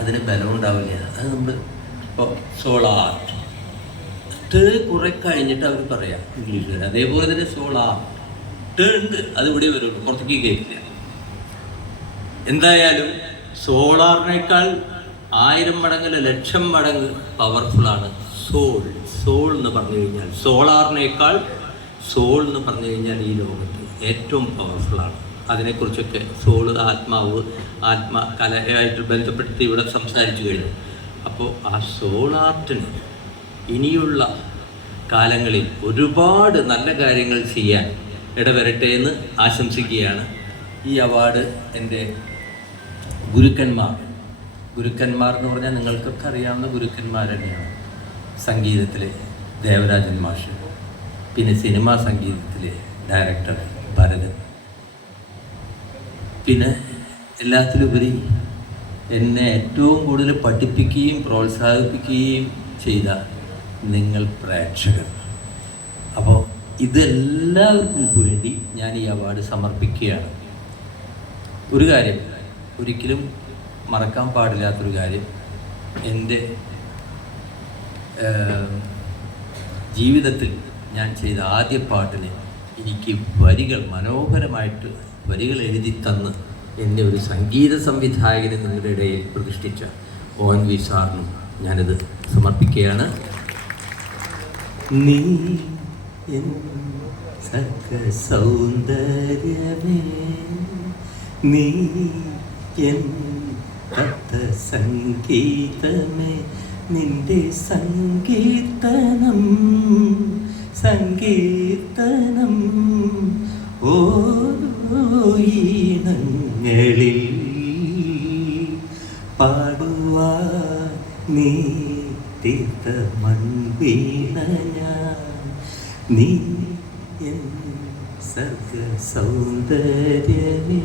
അതിന് ബലം ഉണ്ടാവില്ല. അത് നമ്മൾ ഇപ്പോൾ സോളാർ കുറെ കഴിഞ്ഞിട്ട് അവർ പറയാം ഇംഗ്ലീഷുകാർ. അതേപോലെ തന്നെ സോളാർ ഉണ്ട്, അത് ഇവിടെ വരുള്ളൂ, പുറത്തേക്ക് കേൾക്കില്ല. എന്തായാലും സോളാറിനേക്കാൾ 1000 മടങ്ങ് 1,00,000 മടങ്ങ് പവർഫുള്ളാണ് സോൾ എന്ന് പറഞ്ഞു കഴിഞ്ഞാൽ. സോളാറിനേക്കാൾ സോൾ എന്ന് പറഞ്ഞു കഴിഞ്ഞാൽ ഈ ലോകത്ത് ഏറ്റവും പവർഫുള്ളാണ്. അതിനെക്കുറിച്ചൊക്കെ സോള്, ആത്മാവ്, കലയായിട്ട് ബന്ധപ്പെടുത്തി ഇവിടെ സംസാരിച്ചു കഴിഞ്ഞു. അപ്പോൾ ആ സോളാർട്ടിന് ഇനിയുള്ള കാലങ്ങളിൽ ഒരുപാട് നല്ല കാര്യങ്ങൾ ചെയ്യാൻ ഇടവരട്ടെ എന്ന് ആശംസിക്കുകയാണ്. ഈ അവാർഡ് എൻ്റെ ഗുരുക്കന്മാർ എന്ന് പറഞ്ഞാൽ നിങ്ങൾക്കൊക്കെ അറിയാവുന്ന ഗുരുക്കന്മാർ തന്നെയാണ്. സംഗീതത്തിലെ ദേവരാജൻ മാഷ്, പിന്നെ സിനിമാ സംഗീതത്തിലെ ഡയറക്ടർ ഭരതൻ, പിന്നെ എല്ലാത്തിലുപരി എന്നെ ഏറ്റവും കൂടുതൽ പഠിപ്പിക്കുകയും പ്രോത്സാഹിപ്പിക്കുകയും ചെയ്ത നിങ്ങൾ പ്രേക്ഷകർ. അപ്പോൾ ഇതെല്ലാവർക്കും വേണ്ടി ഞാൻ ഈ അവാർഡ് സമർപ്പിക്കുകയാണ്. ഒരു കാര്യം ഒരിക്കലും മറക്കാൻ പാടില്ലാത്തൊരു കാര്യം, എൻ്റെ ജീവിതത്തിൽ ഞാൻ ചെയ്ത ആദ്യ പാട്ടിന് എനിക്ക് മനോഹരമായിട്ട് വരികൾ എഴുതി തന്ന് എന്നെ ഒരു സംഗീത സംവിധായകനെ നിങ്ങളുടെ ഇടയിൽ പ്രതിഷ്ഠിച്ച ONV സാറിനും ഞാനിത് സമർപ്പിക്കുകയാണ്. നീ സൗന്ദര്യമേ, നീ സംഗീതമേ, നിന്റെ സങ്കീർത്തനം ഓരോ ഈണങ്ങളിൽ പാടുവാൻ നീ തീർത്ത മൺവീണ ഞാൻ, നീ സർഗ സൗന്ദര്യമേ.